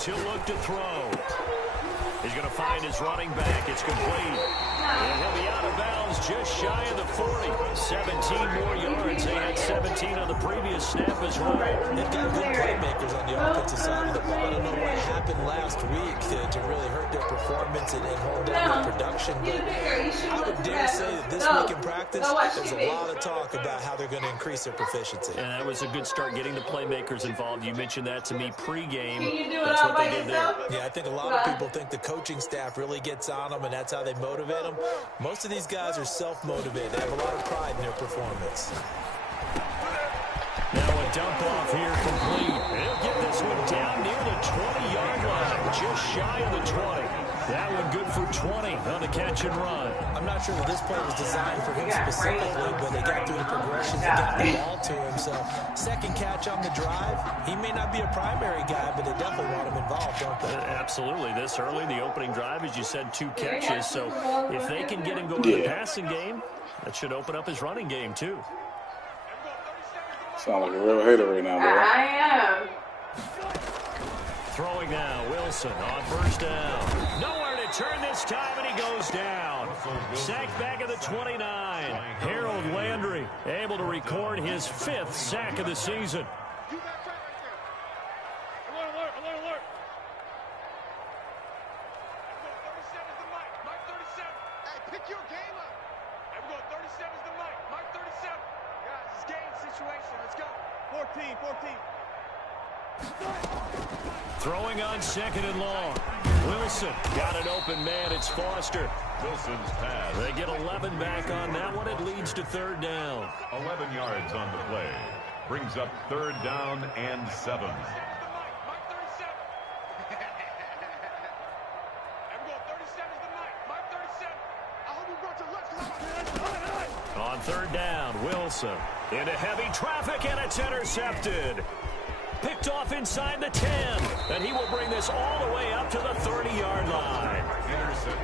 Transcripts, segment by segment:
as he'll look to throw. He's going to find his running back. It's complete. And he'll be out of bounds just shy of the 40. 17 more yards. They had 17 on the previous snap as well. They've got good playmakers on the offensive side of the ball. I don't know what happened last week to really hurt their performance and hold down their production. But I would dare say that this week in practice, there's a lot of talk about how they're going to increase their proficiency. And that was a good start getting the playmakers involved. You mentioned that to me pregame. That's what they did there. Yeah, I think a lot of people think the coaching staff really gets on them, and that's how they motivate them. Most of these guys are self-motivated. They have a lot of pride in their performance. Now a dump off here complete. And he'll get this one down near the 20-yard line, just shy of the 20. That one good for 20 on the catch and run. I'm not sure that this play was designed for him specifically, but they got through the progressions and got the ball to him. So second catch on the drive. He may not be a primary guy, but they definitely want him involved, don't they? Absolutely. This early, the opening drive, as you said, 2 catches. So if they can get him going in the passing game, that should open up his running game too. Sound like a real hater right now, bro. I am. Throwing now, Wilson on first down. Nowhere to turn this time, and he goes down. Sacked back at the 29. Harold Landry able to record his 5th sack of the season. Alert. Pick your game up. Everyone, 37 is the mic. Mike 37. Guys, it's game situation. Let's go. 14. Throwing on second and long. Wilson got an open man. It's Foster. Wilson's pass. They get 11 back on that one. It leads to third down. 11 yards on the play. Brings up third down and 7. On third down, Wilson into heavy traffic, and it's intercepted. Picked off inside the 10, and he will bring this all the way up to the 30-yard line.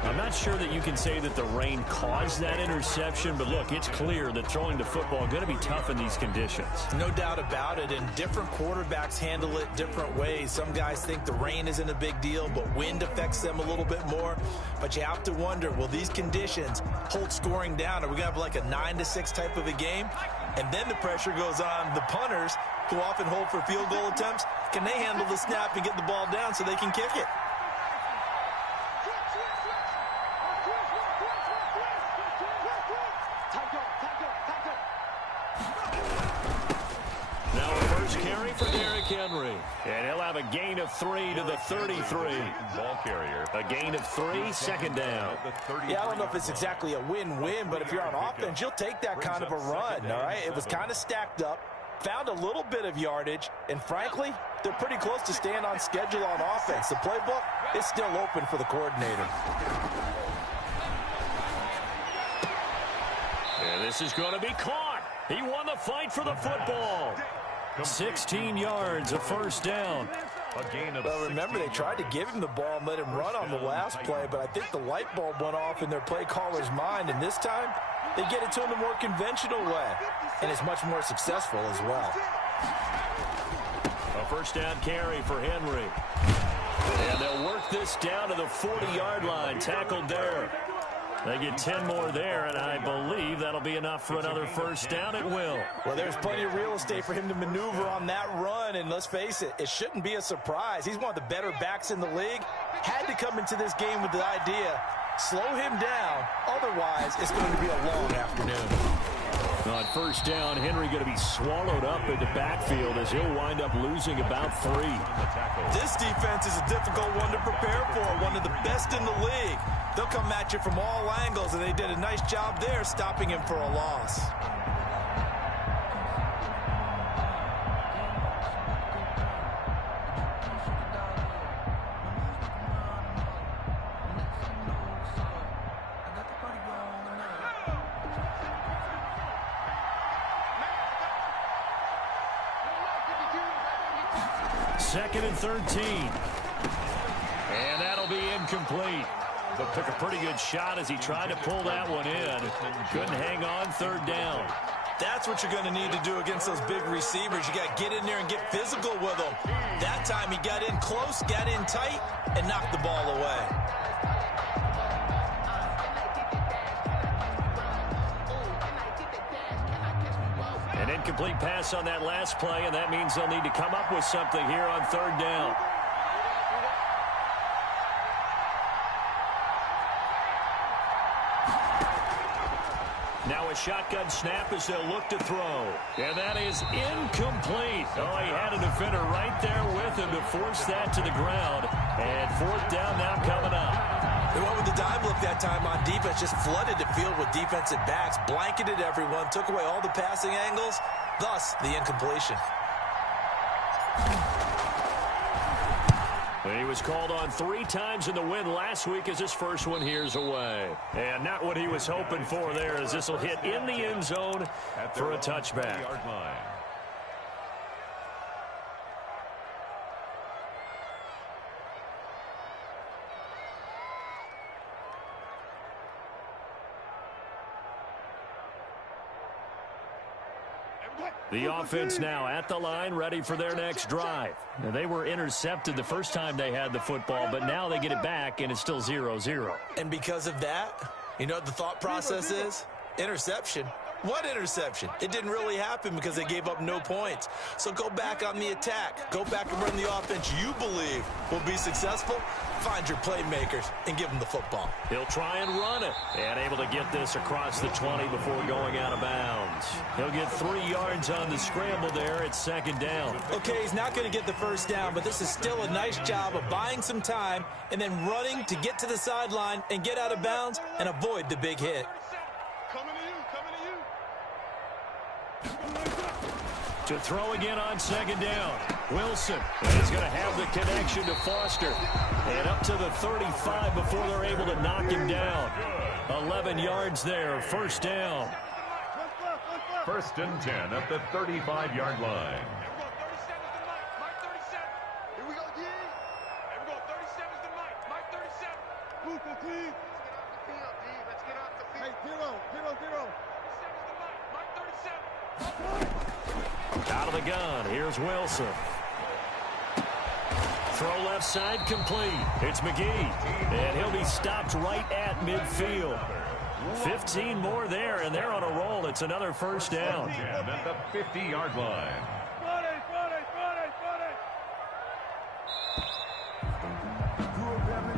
I'm not sure that you can say that the rain caused that interception, but look, it's clear that throwing the football is going to be tough in these conditions. No doubt about it, and different quarterbacks handle it different ways. Some guys think the rain isn't a big deal, but wind affects them a little bit more. But you have to wonder, will these conditions hold scoring down? Are we going to have like a 9-6 type of a game? And then the pressure goes on the punters, who often hold for field goal attempts. Can they handle the snap and get the ball down so they can kick it? Now a first carry for Derrick Henry. And he'll have a gain of 3 to the 33. Ball carrier. A gain of 3, second down. Yeah, I don't know if it's exactly a win-win, but if you're on offense, you'll take that kind of a run, all right? It was kind of stacked up, found a little bit of yardage, and frankly, they're pretty close to staying on schedule on offense. The playbook is still open for the coordinator. And this is going to be caught. He won the fight for the football. 16 yards, a first down. Well, remember, they tried to give him the ball and let him run on the last play, but I think the light bulb went off in their play caller's mind, and this time they get it to him the more conventional way, and it's much more successful as well. A first down carry for Henry. And they'll work this down to the 40-yard line, tackled there. They get 10 more there, and I believe that'll be enough for another first down. It will. Well, there's plenty of real estate for him to maneuver on that run, and let's face it, it shouldn't be a surprise. He's one of the better backs in the league. Had to come into this game with the idea, slow him down, otherwise it's going to be a long afternoon. On first down, Henry going to be swallowed up in the backfield as he'll wind up losing about 3. This defense is a difficult one to prepare for, one of the best in the league. They'll come at you from all angles, and they did a nice job there stopping him for a loss. Second and 13. And that'll be incomplete. But took a pretty good shot as he tried to pull that one in. Couldn't hang on third down. That's what you're going to need to do against those big receivers. You got to get in there and get physical with them. That time he got in close, got in tight, and knocked the ball away. An incomplete pass on that last play, and that means they'll need to come up with something here on third down. Now a shotgun snap as they'll look to throw. And that is incomplete. Oh, he had a defender right there with him to force that to the ground. And fourth down now coming up. They went with the dive look that time on defense, just flooded the field with defensive backs, blanketed everyone, took away all the passing angles, thus the incompletion. He was called on 3 times in the win last week as his first one here's away. And not what he was hoping for there, as this will hit in the end zone for a touchback. The offense now at the line, ready for their next drive. Now, they were intercepted the first time they had the football, but now they get it back, and it's still 0-0. And because of that, you know what the thought process is? Interception. What interception? It didn't really happen because they gave up no points. So go back on the attack. Go back and run the offense you believe will be successful. Find your playmakers and give them the football. He'll try and run it. And able to get this across the 20 before going out of bounds. He'll get 3 yards on the scramble there at second down. Okay, he's not going to get the first down, but this is still a nice job of buying some time and then running to get to the sideline and get out of bounds and avoid the big hit. To throw again on second down. Wilson is going to have the connection to Foster. And up to the 35 before they're able to knock him down. 11 yards there, first down. First and 10 at the 35-yard line. Here we go, D. Here we go, 37's the Mike. Mike 37. Move the T. Let's get off the field, D. Let's get off the field. Hey, 0. 37's the Mike. Mike 37. Out of the gun, here's Wilson. Throw left side complete. It's McGee. And he'll be stopped right at midfield. 15 more there, and they're on a roll. It's another first down. At the 50-yard line.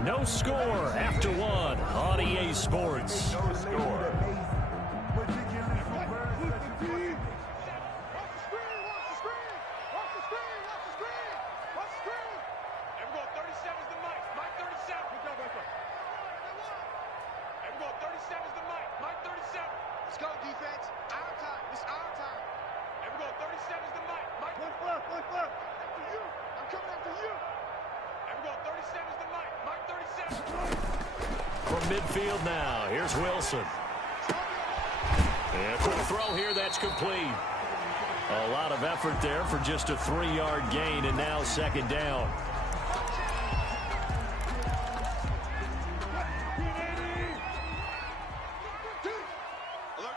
No score after one on EA Sports. No score. From midfield now, here's Wilson. And a quick throw here, that's complete. A lot of effort there for just a 3-yard gain, and now second down. Alert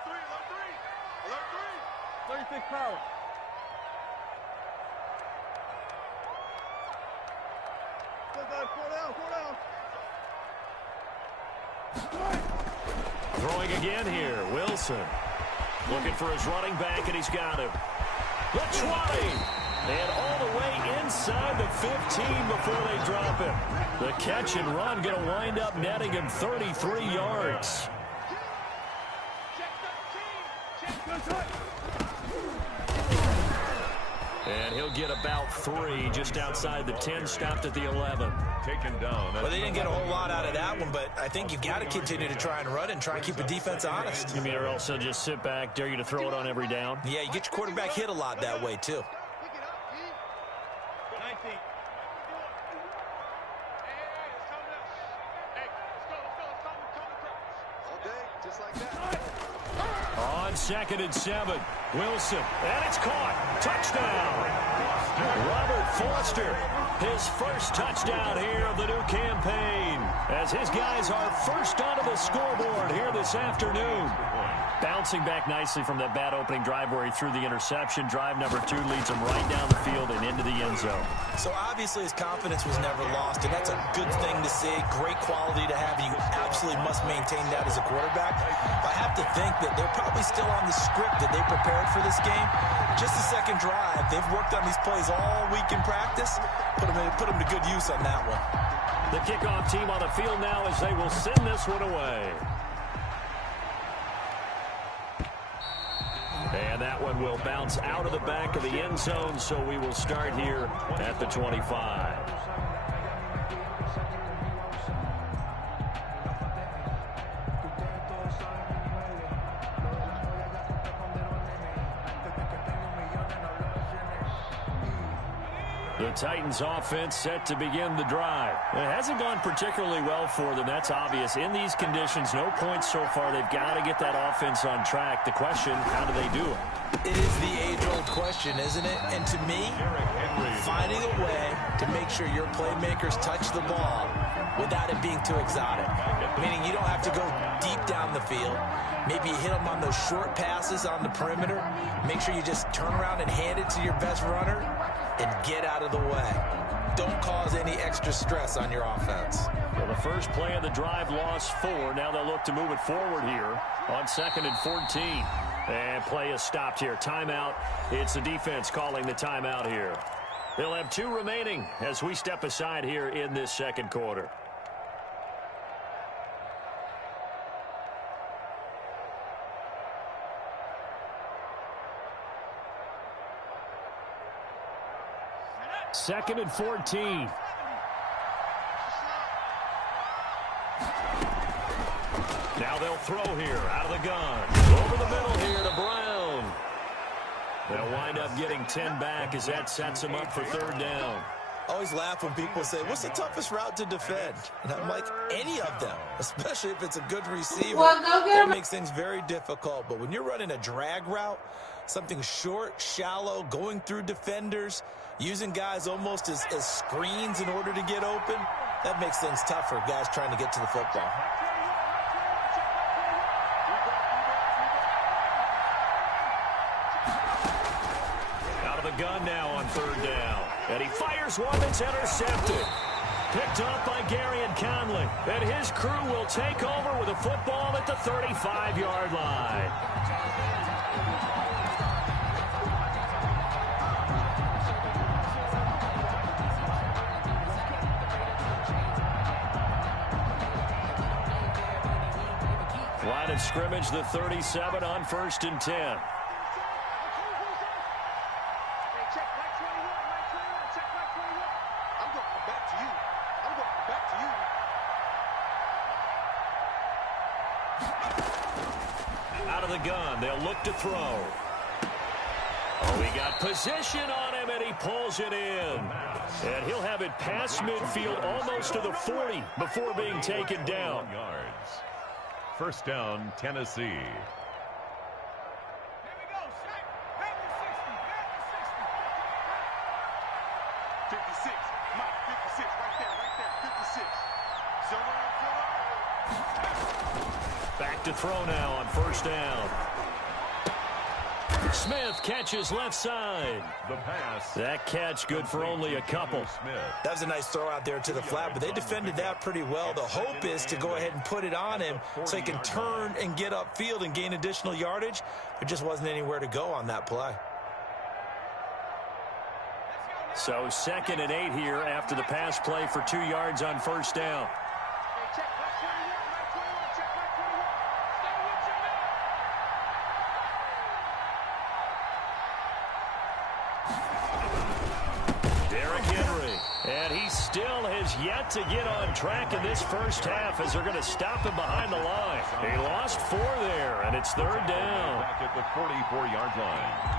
3. 36 power. Throwing again here, Wilson. Looking for his running back, and he's got him. The 20. And all the way inside the 15 before they drop him. The catch and run going to wind up netting him 33 yards. And he'll get about 3 just outside the 10, stopped at the 11. Taken down. Well, they didn't get a whole lot out of that one, but I think you got to continue to try and run and try and keep the defense honest. You mean, or else they'll just sit back, dare you to throw it on every down? Yeah, you get your quarterback hit a lot that way, too. Pick it up, D. 19. Hey, let's go. All day, just like that. On 2nd and 7, Wilson, and it's caught. Touchdown. Robert Foster, his first touchdown here of the new campaign, as his guys are first onto the scoreboard here this afternoon. Bouncing back nicely from that bad opening drive where he threw the interception. Drive number 2 leads him right down the field and into the end zone. So obviously his confidence was never lost, and that's a good thing to see. Great quality to have. You absolutely must maintain that as a quarterback. I have to think that they're probably still on the script that they prepared for this game. Just the second drive. They've worked on these plays all week in practice. Put them to good use on that one. The kickoff team on the field now as they will send this one away. And that one will bounce out of the back of the end zone, so we will start here at the 25. The Titans offense set to begin the drive. It hasn't gone particularly well for them. That's obvious. In these conditions, no points so far. They've got to get that offense on track. The question, how do they do it? It is the age-old question, isn't it? And to me, finding a way to make sure your playmakers touch the ball without it being too exotic. Meaning you don't have to go deep down the field. Maybe you hit them on those short passes on the perimeter. Make sure you just turn around and hand it to your best runner and get out of the way. Don't cause any extra stress on your offense. Well, the first play of the drive lost 4. Now they'll look to move it forward here on 2nd and 14. And play is stopped here. Timeout. It's the defense calling the timeout here. They'll have 2 remaining as we step aside here in this second quarter. Second and 14. Now they'll throw here out of the gun. Over the middle here to Brown. They'll wind up getting 10 back as that sets them up for 3rd down. I always laugh when people say, what's the toughest route to defend? And I'm like, any of them, especially if it's a good receiver. That makes things very difficult. But when you're running a drag route, something short, shallow, going through defenders, using guys almost as screens in order to get open, that makes things tough for guys trying to get to the football. Out of the gun now on 3rd down. And he fires one that's intercepted. Picked up by Garyon Conley. And his crew will take over with a football at the 35-yard line. Line of scrimmage, the 37 on 1st and 10. Out of the gun, they'll look to throw. Oh, he got position on him, and he pulls it in. And he'll have it past midfield almost to the 40 before being taken down. First down, Tennessee. Here we go, Shaq. Back to 60. 56. Mike, 56. Right there. 56. Silver. Back to throw now on 1st down. Smith catches left side. The pass. That catch good for only a couple. That was a nice throw out there to the flat, but they defended that pretty well. The hope is to go ahead and put it on him so he can turn and get upfield and gain additional yardage. There just wasn't anywhere to go on that play. So 2nd and 8 here after the pass play for 2 yards on 1st down. Still has yet to get on track in this first half as they're going to stop him behind the line. He lost 4 there, and it's 3rd down. Back at the 44-yard line.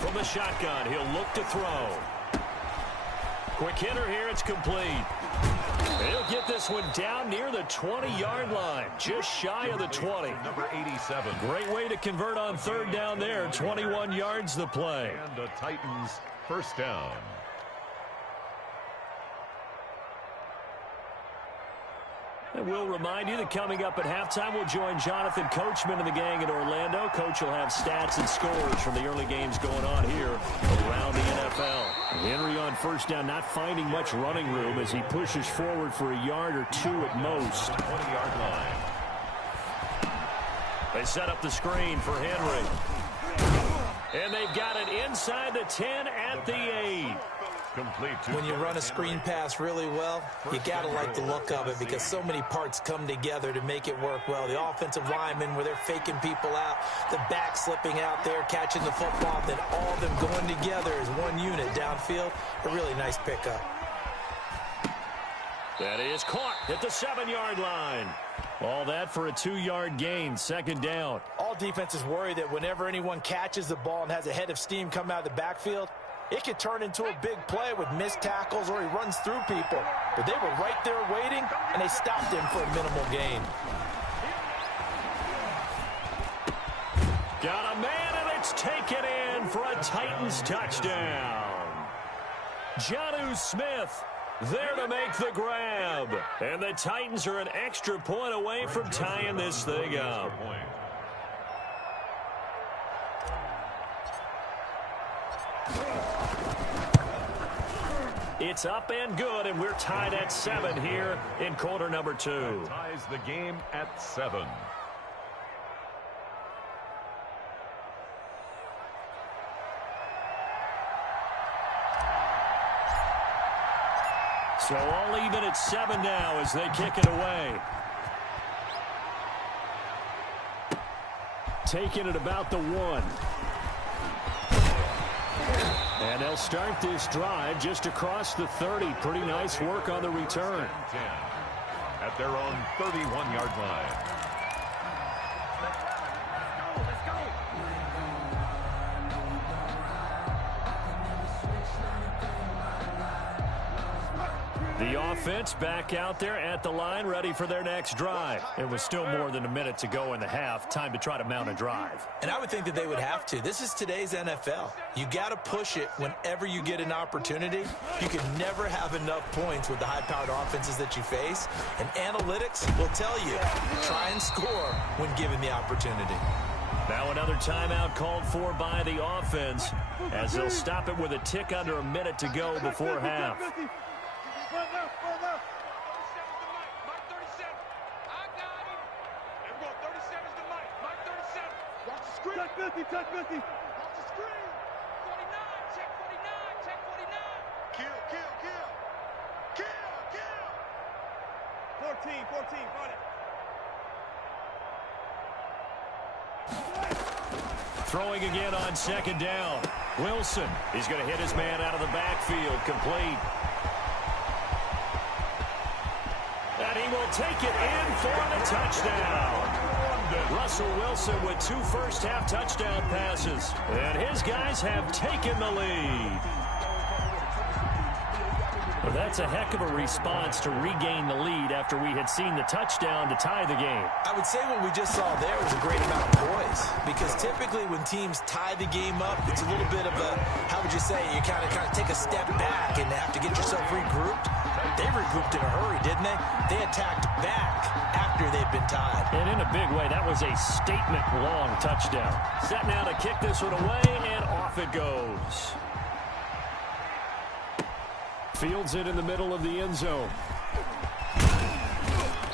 From the shotgun, he'll look to throw. Quick hitter here, it's complete. He'll get this one down near the 20-yard line, just shy of the 20. Number 87. Great way to convert on third down there. 21 yards the play. And the Titans first down. And we'll remind you that coming up at halftime, we'll join Jonathan Coachman and the gang in Orlando. Coach will have stats and scores from the early games going on here around the NFL. Henry on first down, not finding much running room as he pushes forward for a yard or two at most. 20-yard line. They set up the screen for Henry. And they've got it inside the 10 at the 8. Complete to When you run a screen pass really well, you got to like the look of it because so many parts come together to make it work well. The offensive linemen where they're faking people out, the back slipping out there, catching the football, then all of them going together as one unit downfield. A really nice pickup. That is caught at the 7-yard line. All that for a 2-yard gain, second down. All defenses worry that whenever anyone catches the ball and has a head of steam come out of the backfield, it could turn into a big play with missed tackles or he runs through people. But they were right there waiting, and they stopped him for a minimal gain. Got a man, and it's taken in for a Titans touchdown. Jonnu Smith there to make the grab. And the Titans are an extra point away from tying this thing up. It's up and good, and we're tied at 7 here in quarter number 2. That ties the game at 7. So all even at 7 now as they kick it away. Taking it about the 1. And they'll start this drive just across the 30. Pretty nice work on the return. 10 at their own 31-yard line. The offense back out there at the line, ready for their next drive. It was still more than a minute to go in the half. Time to try to mount a drive. And I would think that they would have to. This is today's NFL. You got to push it whenever you get an opportunity. You can never have enough points with the high-powered offenses that you face. And analytics will tell you, try and score when given the opportunity. Now another timeout called for by the offense as they'll stop it with a tick under a minute to go before half. Check 50. Watch the screen. 49. Check 49. Check 49. Kill. 14. Run it. Throwing again on second down. Wilson. He's going to hit his man out of the backfield. Complete. And he will take it in for the touchdown. Russell Wilson with 2 first-half touchdown passes. And his guys have taken the lead. Well, that's a heck of a response to regain the lead after we had seen the touchdown to tie the game. I would say what we just saw there was a great amount of poise. Because typically when teams tie the game up, it's a little bit of a, how would you say, you kind of take a step back and have to get yourself regrouped. They regrouped in a hurry, didn't they? They attacked back after they'd been tied. And in a big way, that was a statement-long touchdown. Set now to kick this one away, and off it goes. Fields it in the middle of the end zone.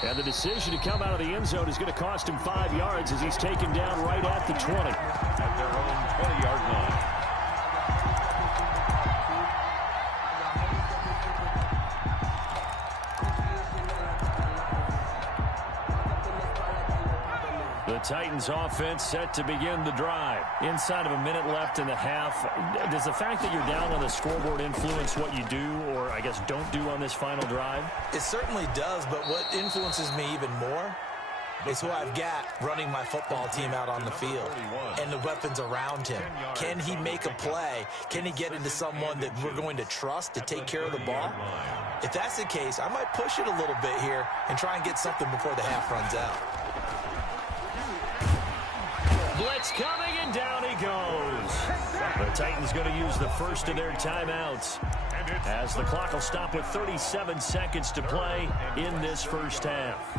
And the decision to come out of the end zone is going to cost him 5 yards as he's taken down right at the 20. At their own 20-yard line. The Titans offense set to begin the drive. Inside of a minute left in the half, does the fact that you're down on the scoreboard influence what you do, or I guess don't do on this final drive? It certainly does, but what influences me even more is who I've got running my football team out on the field and the weapons around him. Can he make a play? Can he get into someone that we're going to trust to take care of the ball? If that's the case, I might push it a little bit here and try and get something before the half runs out. Blitz coming, and down he goes. The Titans going to use the first of their timeouts, as the clock will stop with 37 seconds to play in this first half.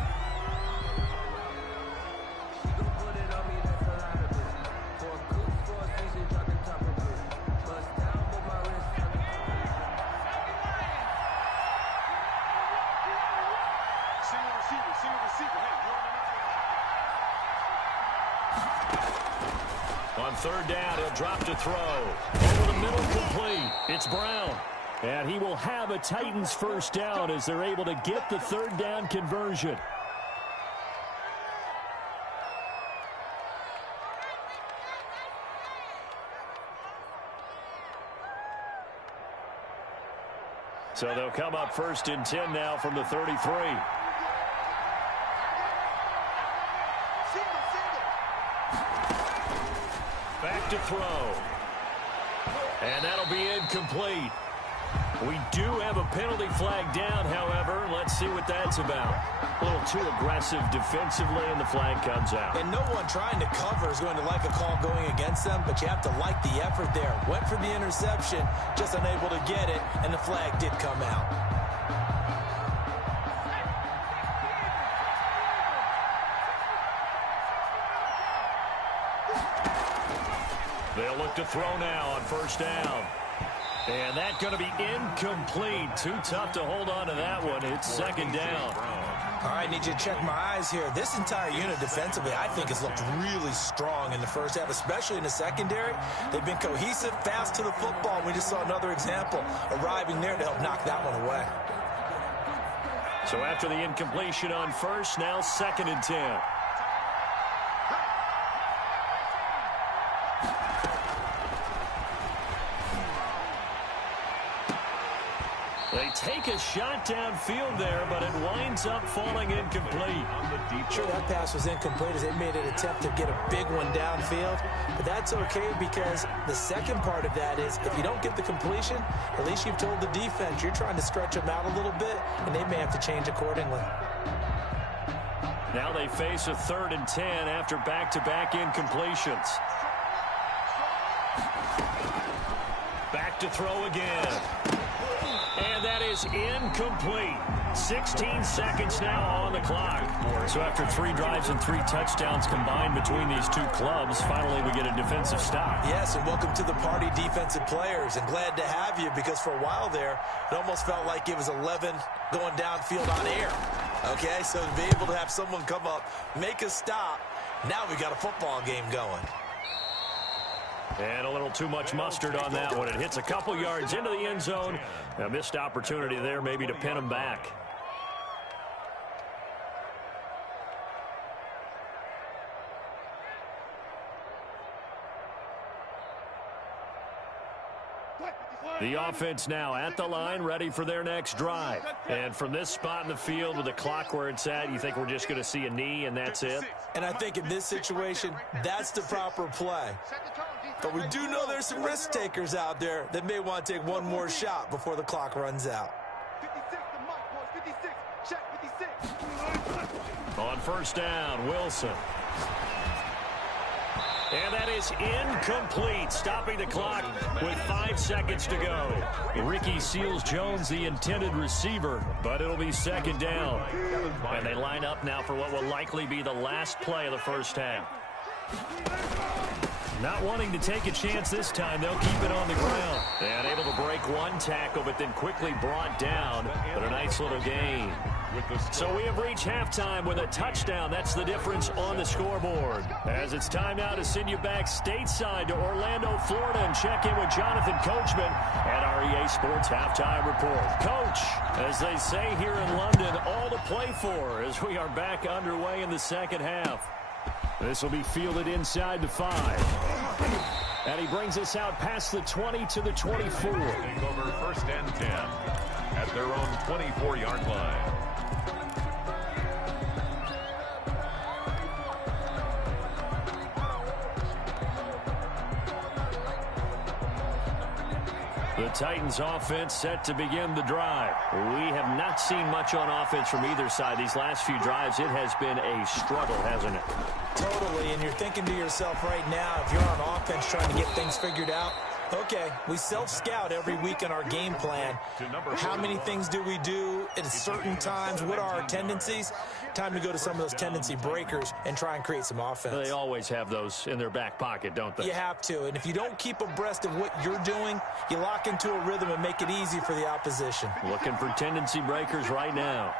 On third down, he'll drop to throw. Over the middle, complete. It's Brown. And he will have a Titans first down as they're able to get the third down conversion. So they'll come up first and 10 now from the 33. Back to throw. And that'll be incomplete. We do have a penalty flag down, however. Let's see what that's about. A little too aggressive defensively, and the flag comes out. And no one trying to cover is going to like a call going against them, but you have to like the effort there. Went for the interception, just unable to get it, and the flag did come out. They'll look to throw now on first down. And that's going to be incomplete. Too tough to hold on to that one. It's second down. All right, need you to check my eyes here. This entire unit defensively, I think, has looked really strong in the first half, especially in the secondary. They've been cohesive, fast to the football, and we just saw another example arriving there to help knock that one away. So after the incompletion on first, now second and 10. They take a shot downfield there, but it winds up falling incomplete. Sure, that pass was incomplete as they made an attempt to get a big one downfield. But that's okay because the second part of that is if you don't get the completion, at least you've told the defense you're trying to stretch them out a little bit, and they may have to change accordingly. Now they face a 3rd and 10 after back-to-back incompletions. Back to throw again. And that is incomplete. 16 seconds now on the clock. So after 3 drives and 3 touchdowns combined between these two clubs, finally we get a defensive stop. Yes, and welcome to the party, defensive players. And glad to have you because for a while there, it almost felt like it was 11 going downfield on air. Okay, so to be able to have someone come up, make a stop, now we got a football game going. And a little too much mustard on that one. It hits a couple yards into the end zone. A missed opportunity there maybe to pin him back. The offense now at the line, ready for their next drive. And from this spot in the field with the clock where it's at, you think we're just going to see a knee and that's it? And I think in this situation, that's the proper play. But we do know there's some risk takers out there that may want to take one more shot before the clock runs out. 56, the mic, boys. 56. Check 56. On first down, Wilson. And that is incomplete, stopping the clock with 5 seconds to go. Ricky Seals-Jones, the intended receiver, but it'll be second down. And they line up now for what will likely be the last play of the first half. Not wanting to take a chance this time, they'll keep it on the ground. And able to break one tackle, but then quickly brought down. But a nice little gain. So we have reached halftime with a touchdown. That's the difference on the scoreboard. As it's time now to send you back stateside to Orlando, Florida, and check in with Jonathan Coachman at our EA Sports Halftime Report. Coach, as they say here in London, all to play for as we are back underway in the second half. This will be fielded inside the 5. And he brings us out past the 20 to the 24. Taking over first and 10 at their own 24-yard line. The Titans offense set to begin the drive. We have not seen much on offense from either side. These last few drives, it has been a struggle, hasn't it? Totally, and you're thinking to yourself right now, if you're on offense trying to get things figured out, okay, we self-scout every week in our game plan. How many things do we do at certain times? What are our tendencies? Time to go to some of those tendency breakers and try and create some offense. They always have those in their back pocket, don't they? You have to, and if you don't keep abreast of what you're doing, you lock into a rhythm and make it easy for the opposition. Looking for tendency breakers right now.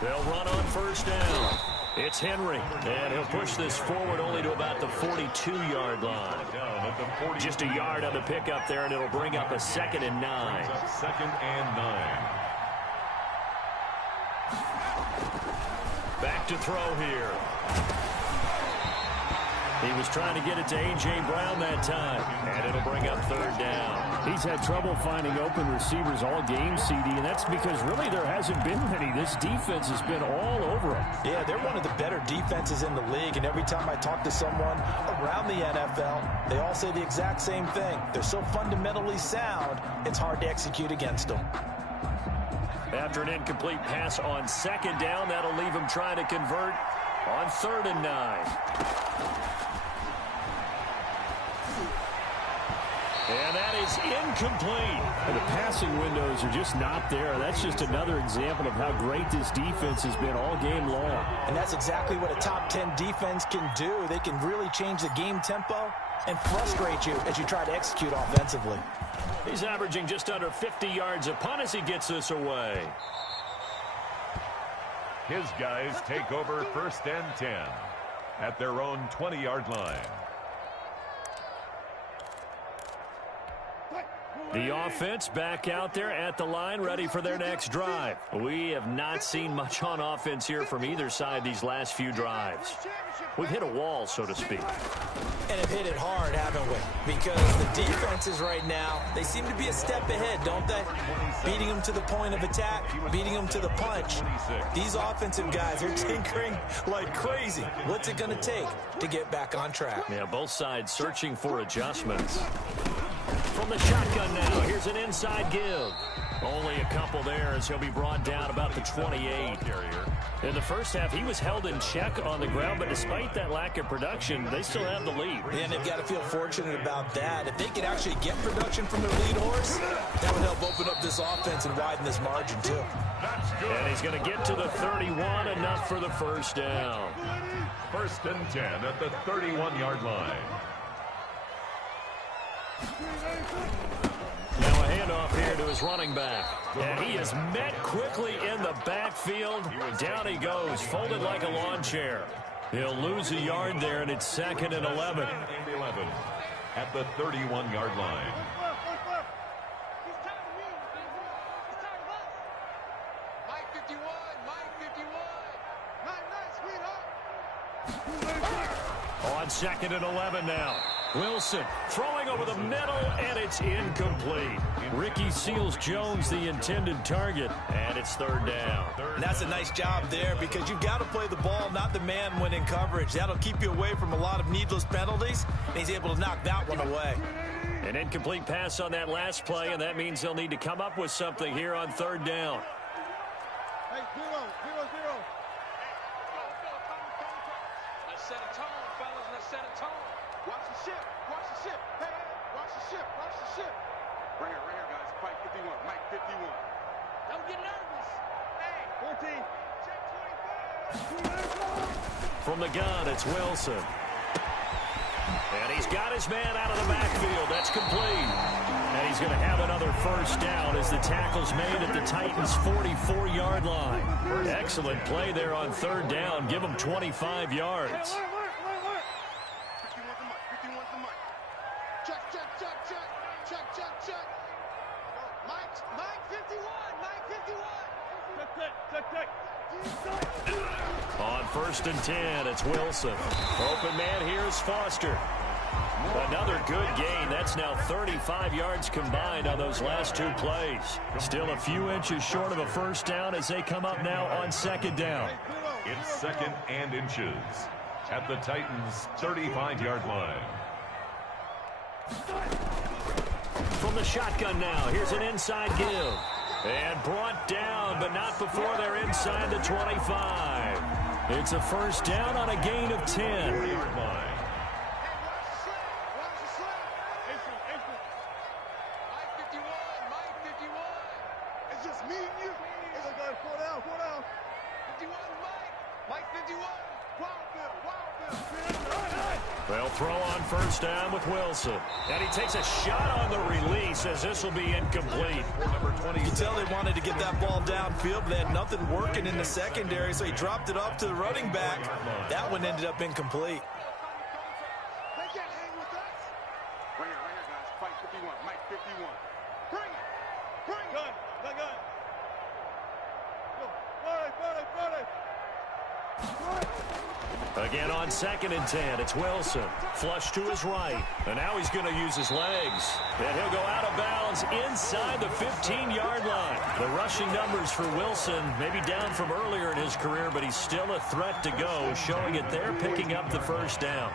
They'll run on first down. It's Henry, and he'll push this forward only to about the 42-yard line. Just a yard on the pickup there, and it'll bring up a 2nd and 9. 2nd and 9. Back to throw here. He was trying to get it to A.J. Brown that time, and it'll bring up 3rd down. He's had trouble finding open receivers all game, CD, and that's because really there hasn't been many. This defense has been all over him. Yeah, they're one of the better defenses in the league, and every time I talk to someone around the NFL, they all say the exact same thing. They're so fundamentally sound, it's hard to execute against them. After an incomplete pass on 2nd down, that'll leave him trying to convert on 3rd and 9. And that is incomplete. And the passing windows are just not there. That's just another example of how great this defense has been all game long. And that's exactly what a top 10 defense can do. They can really change the game tempo and frustrate you as you try to execute offensively. He's averaging just under 50 yards a punt as he gets this away. His guys take over 1st and 10 at their own 20-yard line. The offense back out there at the line, ready for their next drive. We have not seen much on offense here from either side these last few drives. We've hit a wall, so to speak. And have hit it hard, haven't we? Because the defenses right now, they seem to be a step ahead, don't they? Beating them to the point of attack, beating them to the punch. These offensive guys are tinkering like crazy. What's it going to take to get back on track? Yeah, both sides searching for adjustments. From the shotgun now, here's an inside give. Only a couple there as he'll be brought down about the 28. In the first half, he was held in check on the ground, but despite that lack of production, they still have the lead. And they've got to feel fortunate about that. If they could actually get production from their lead horse, that would help open up this offense and widen this margin, too. And he's going to get to the 31, enough for the 1st down. 1st and 10 at the 31-yard line. Now a handoff here to his running back. And he is met quickly in the backfield. Down he goes, folded like a lawn chair. He'll lose a yard there, and it's 2nd and 11. At the 31-yard line. Mike 51, Mike 51. Sweetheart. On 2nd and 11 now. Wilson throwing over the middle, and it's incomplete. Ricky Seals-Jones, the intended target, and it's 3rd down. And that's a nice job there because you've got to play the ball, not the man when in coverage. That'll keep you away from a lot of needless penalties, and he's able to knock that one away. An incomplete pass on that last play, and that means they'll need to come up with something here on 3rd down. Hey, 0, 0, 0. Let's set a tone, fellas. Let's set a tone. Watch the ship. Watch the ship. Hey, watch the ship. Watch the ship. Right here, guys. Mike 51. Mike 51. Don't get nervous. Hey. 14. Check 25. From the gun, it's Wilson. And he's got his man out of the backfield. That's complete. And he's going to have another 1st down as the tackle's made at the Titans' 44-yard line. Excellent play there on 3rd down. Give him 25 yards. On 1st and 10, it's Wilson. Open man here is Foster. Another good gain. That's now 35 yards combined on those last 2 plays. Still a few inches short of a 1st down as they come up now on 2nd down. It's 2nd and inches at the Titans' 35-yard line. From the shotgun now, here's an inside give. And brought down, but not before they're inside the 25. It's a first down on a gain of 10. They'll throw on first down with Wilson. And he takes a shot on the release as this will be incomplete. You can tell they wanted to get that ball downfield, but they had nothing working in the secondary, so he dropped it off to the running back. That one ended up incomplete. They can't hang with us. Right here, guys. Fight 51. Mike 51. Bring it. Bring it. Gun. Again on 2nd and 10, it's Wilson. Flush to his right. And now he's going to use his legs. And he'll go out of bounds inside the 15-yard line. The rushing numbers for Wilson maybe down from earlier in his career, but he's still a threat to go, showing it there, picking up the first down.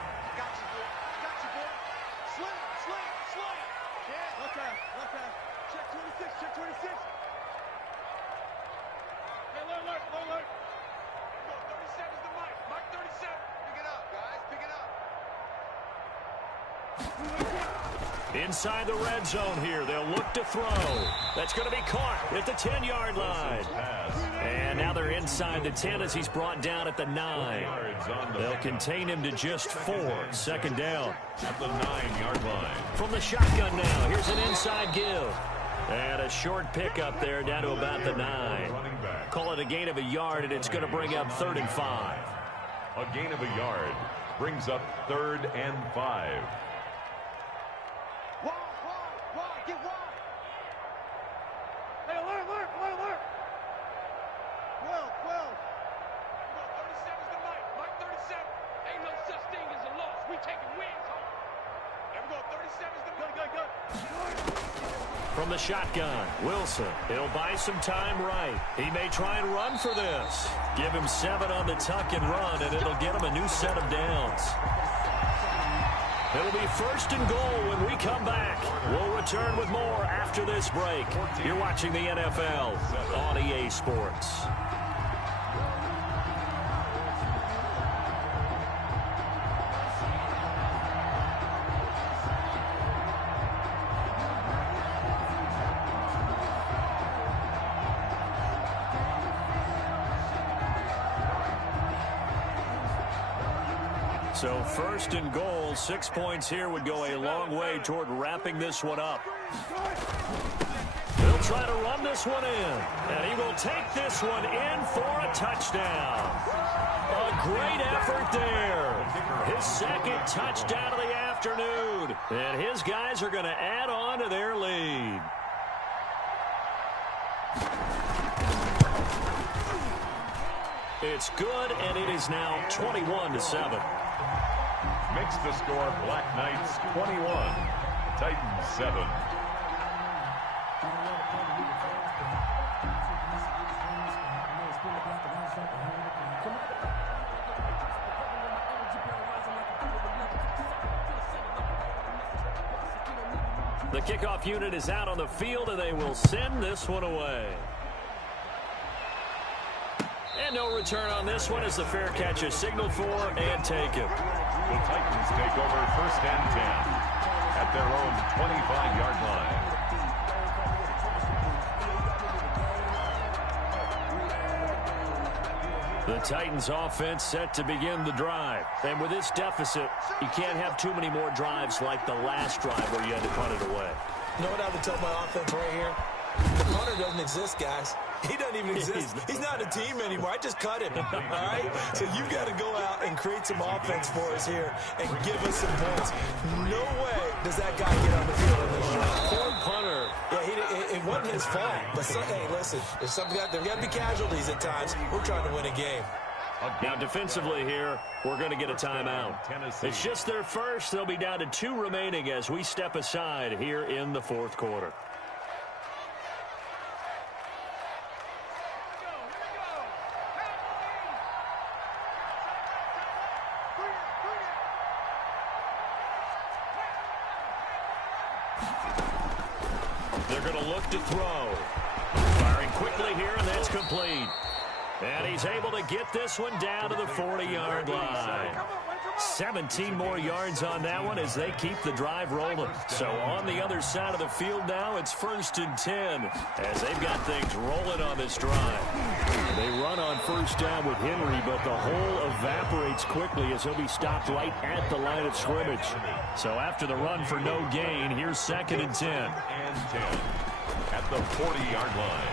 Inside the red zone here, they'll look to throw. That's going to be caught at the 10-yard line. And now they're inside the 10 as he's brought down at the 9. They'll contain him to just 4. 2nd down. At the 9-yard line. From the shotgun now, here's an inside give. And a short pickup there down to about the 9. Call it a gain of a yard, and it's going to bring up 3rd and 5. A gain of a yard brings up 3rd and 5. Get wide. Hey, alert. 12. 37's the Mike. Mike 37. Ain't no such thing as a loss. We taking wins home. There we go. 37's the Mike. Good. From the shotgun, Wilson. He'll buy some time right. He may try and run for this. Give him 7 on the tuck and run, and it'll get him a new set of downs. It'll be 1st and goal when we come back. We'll return with more after this break. You're watching the NFL on EA Sports. So 1st and goal, 6 points here would go a long way toward wrapping this one up. He'll try to run this one in, and he will take this one in for a touchdown. A great effort there. His 2nd touchdown of the afternoon, and his guys are going to add on to their lead. It's good, and it is now 21-7. Makes the score Black Knights 21, Titans 7. The kickoff unit is out on the field, and they will send this one away. And no return on this one as the fair catch is signaled for and taken. The Titans take over 1st and 10 at their own 25-yard line. The Titans offense set to begin the drive. And with this deficit, you can't have too many more drives like the last drive where you had to punt it away. You know what I would tell my offense right here? The punter doesn't exist, guys. He doesn't even exist. He's not a team anymore. I just cut him, all right? So you've got to go out and create some offense for us here and give us some points. No way does that guy get on the field in this drive. Poor punter. Yeah, it wasn't his fault. But, hey, listen, there's got to be casualties at times. We're trying to win a game. Now, defensively here, we're going to get a timeout. It's just their first. They'll be down to 2 remaining as we step aside here in the 4th quarter. They're going to look to throw. Firing quickly here, and that's complete. And he's able to get this one down to the 40-yard line. 17 more yards on that one as they keep the drive rolling. So on the other side of the field now, it's 1st and 10 as they've got things rolling on this drive. They run on 1st down with Henry, but the hole evaporates quickly as he'll be stopped right at the line of scrimmage. So after the run for no gain, here's 2nd and 10. At the 40-yard line.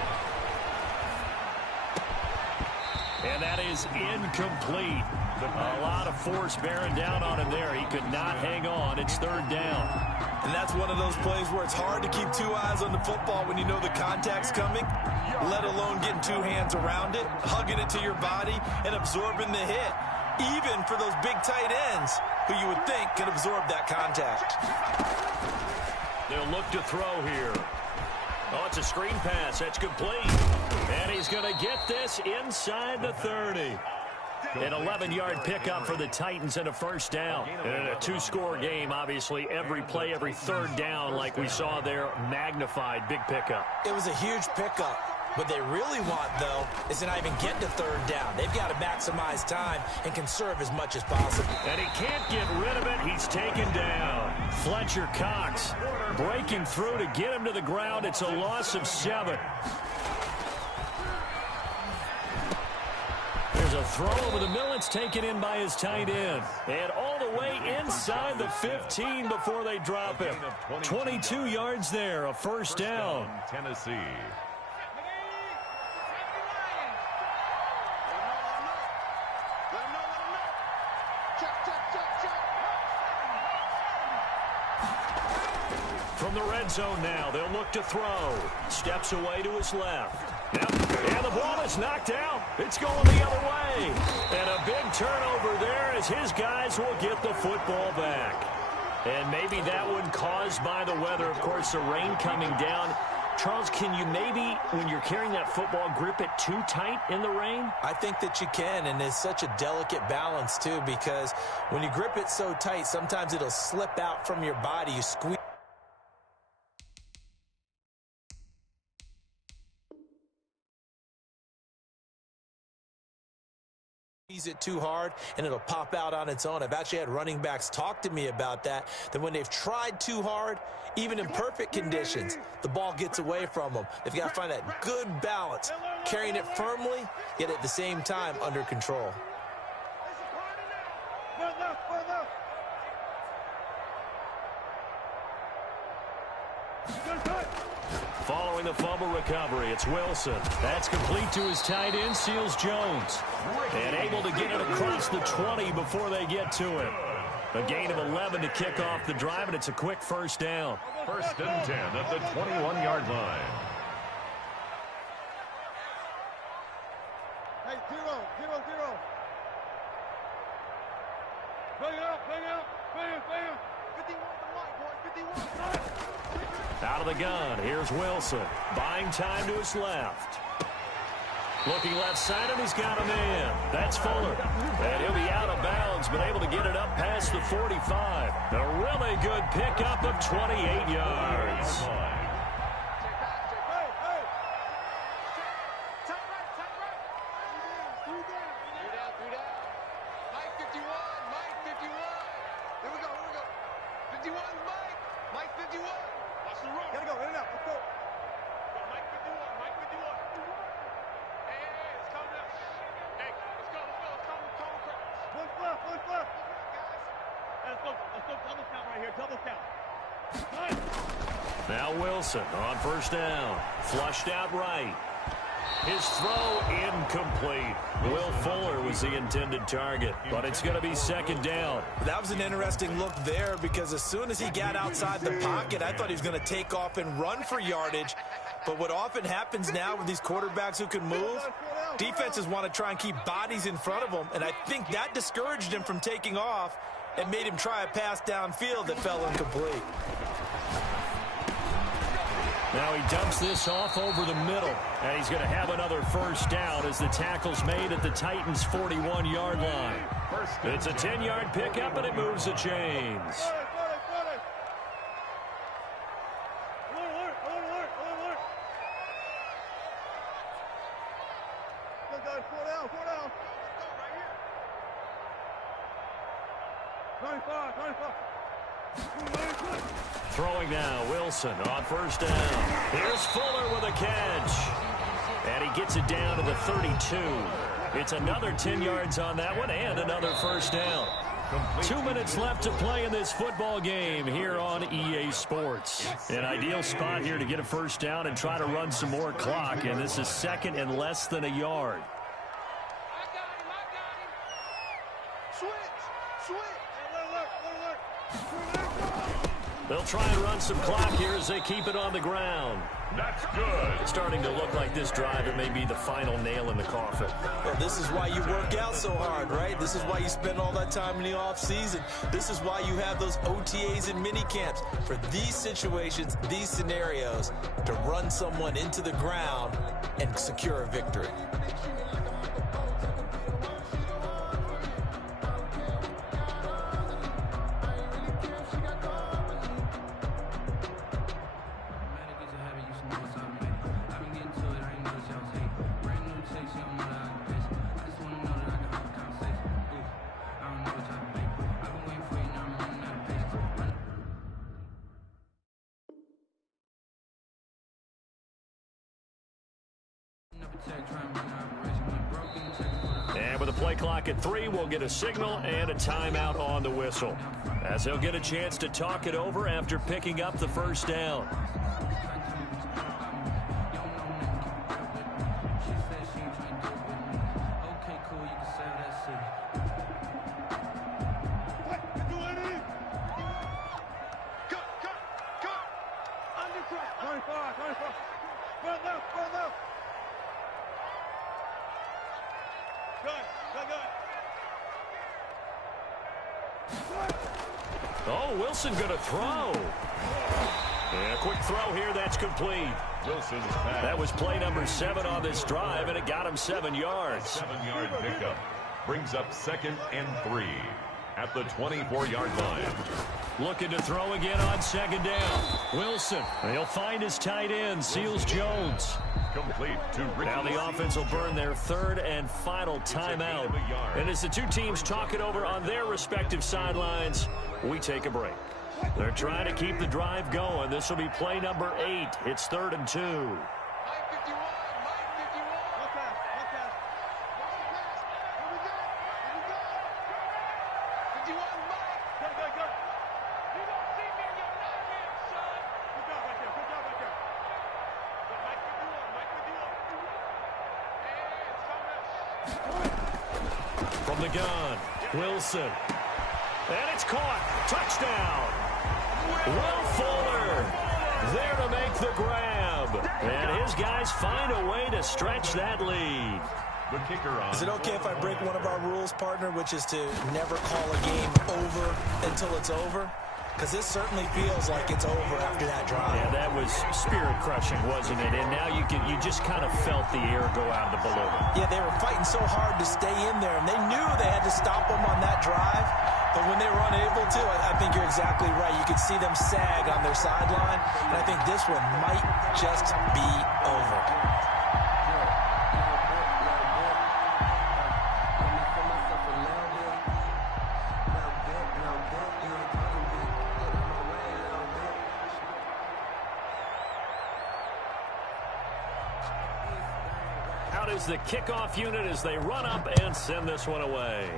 And that is incomplete. A lot of force bearing down on him there. He could not hang on. It's 3rd down. And that's one of those plays where it's hard to keep 2 eyes on the football when you know the contact's coming, let alone getting 2 hands around it, hugging it to your body, and absorbing the hit, even for those big tight ends who you would think can absorb that contact. They'll look to throw here. Oh, it's a screen pass. That's complete. And he's going to get this inside the 30. An 11-yard pickup for the Titans and a 1st down. And in a 2-score game, obviously, every play, every 3rd down, like we saw there, magnified. Big pickup. It was a huge pickup. What they really want, though, is to not even get to 3rd down. They've got to maximize time and conserve as much as possible. And he can't get rid of it. He's taken down. Fletcher Cox breaking through to get him to the ground. It's a loss of 7. There's a throw over the middle. It's taken in by his tight end. And all the way inside the 15 before they drop him. 22 yards there, a 1st down. Tennessee. From the red zone now, they'll look to throw. Steps away to his left. Yep. And the ball is knocked out. It's going the other way. And a big turnover there as his guys will get the football back. And maybe that one caused by the weather. Of course, the rain coming down. Charles, can you maybe, when you're carrying that football, grip it too tight in the rain? I think that you can, and it's such a delicate balance, too, because when you grip it so tight, sometimes it'll slip out from your body. You squeeze it too hard, and it'll pop out on its own. I've actually had running backs talk to me about that when they've tried too hard, even in perfect conditions, the ball gets away from them. They've got to find that good balance, carrying it firmly, yet at the same time under control. Following the fumble recovery, it's Wilson. That's complete to his tight end, Seals Jones. And able to get it across the 20 before they get to him. A gain of 11 to kick off the drive, and it's a quick 1st down. 1st and 10 at the 21-yard line. Hey, 0-0-0. Bring out. Bam. 51 to Mike, boy. 51. Out of the gun, here's Wilson. Buying time to his left. Looking left side, and he's got a man. That's Fuller. And he'll be out of bounds, but able to get it up past the 45. A really good pickup of 28 yards. Now Wilson on 1st down. Flushed out right. His throw incomplete. Will Fuller was the intended target, but it's going to be 2nd down. That was an interesting look there because as soon as he got outside the pocket, I thought he was going to take off and run for yardage. But what often happens now with these quarterbacks who can move, defenses want to try and keep bodies in front of them, and I think that discouraged him from taking off and made him try a pass downfield that fell incomplete. Now he dumps this off over the middle, and he's going to have another 1st down as the tackle's made at the Titans' 41-yard line. It's a 10-yard pickup, and it moves the chains. Throwing now, Wilson on first down. Here's Fuller with a catch. And he gets it down to the 32. It's another 10 yards on that one and another first down. 2 minutes left to play in this football game here on EA Sports. An ideal spot here to get a first down and try to run some more clock. And this is second and less than a yard. They'll try and run some clock here as they keep it on the ground. That's good. It's starting to look like this drive, it may be the final nail in the coffin. Well, this is why you work out so hard, right? This is why you spend all that time in the offseason. This is why you have those OTAs and mini camps. For these situations, these scenarios, to run someone into the ground and secure a victory. And with the play clock at 3, we'll get a signal and a timeout on the whistle, as they'll get a chance to talk it over after picking up the first down. Oh, Wilson going to throw. And a quick throw here, that's complete. Wilson's pass. That was play number 7 on this drive, and it got him 7 yards. 7-yard pickup brings up 2nd and 3 at the 24-yard line. Looking to throw again on 2nd down. Wilson, he'll find his tight end, Seals Jones. Complete to Ricky. Now the offense will burn their 3rd and final timeout. And as the two teams talk it over on their respective sidelines, we take a break. They're trying to keep the drive going. This will be play number 8. It's 3rd and 2. From the gun, Wilson. And it's caught. Touchdown. Will Fuller there to make the grab. And his guys find a way to stretch that lead. The kicker on. Is it okay if I break one of our rules, partner, which is to never call a game over until it's over? Because this certainly feels like it's over after that drive. Yeah, that was spirit-crushing, wasn't it? And now you just kind of felt the air go out of the balloon. Yeah, they were fighting so hard to stay in there, and they knew they had to stop them on that drive. But when they were unable to, I think you're exactly right. You could see them sag on their sideline, and I think this one might just be over. Out is the kickoff unit as they run up and send this one away.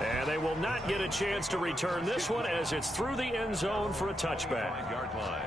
And they will not get a chance to return this one as it's through the end zone for a touchback. 5-yard line.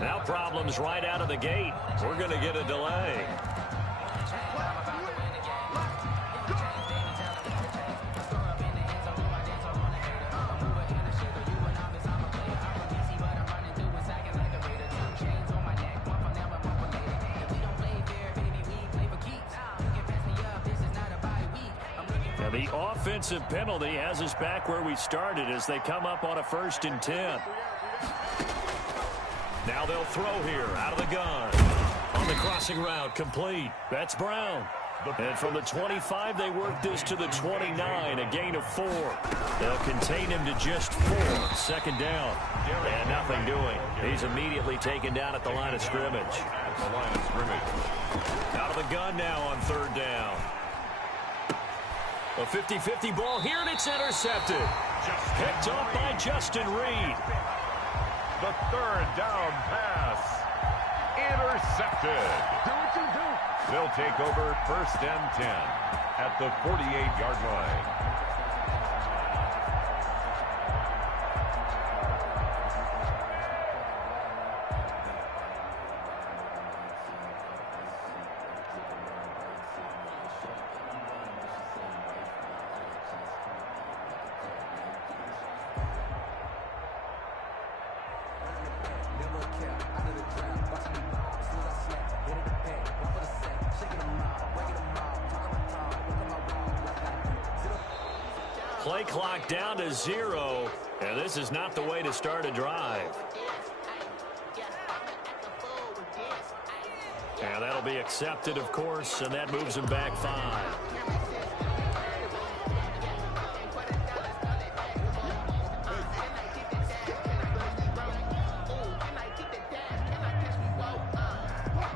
Now problems right out of the gate. We're going to get a delay. And the offensive penalty has us back where we started as they come up on a 1st and 10. Now they'll throw here out of the gun. On the crossing route, complete. That's Brown. And from the 25, they work this to the 29, a gain of 4. They'll contain him to just 4. 2nd down. And nothing doing. He's immediately taken down at the line of scrimmage. Out of the gun now on 3rd down. A 50-50 ball here, and it's intercepted. Picked off by Justin Reed. The 3rd down pass. Intercepted. Do what you do. They'll take over 1st and 10 at the 48-yard line. Play clock down to 0, and this is not the way to start a drive. And that'll be accepted, of course, and that moves him back 5.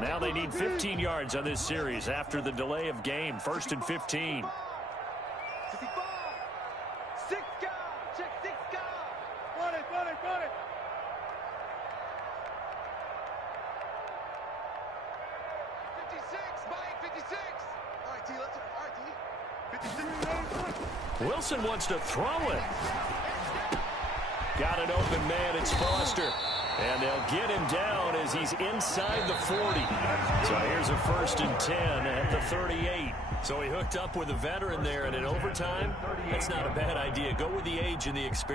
Now they need 15 yards on this series after the delay of game. 1st and 15. Wilson wants to throw it. Got an open man. It's Foster. And they'll get him down as he's inside the 40. So here's a 1st and 10 at the 38. So he hooked up with a veteran there, and in overtime, that's not a bad idea. Go with the age and the experience.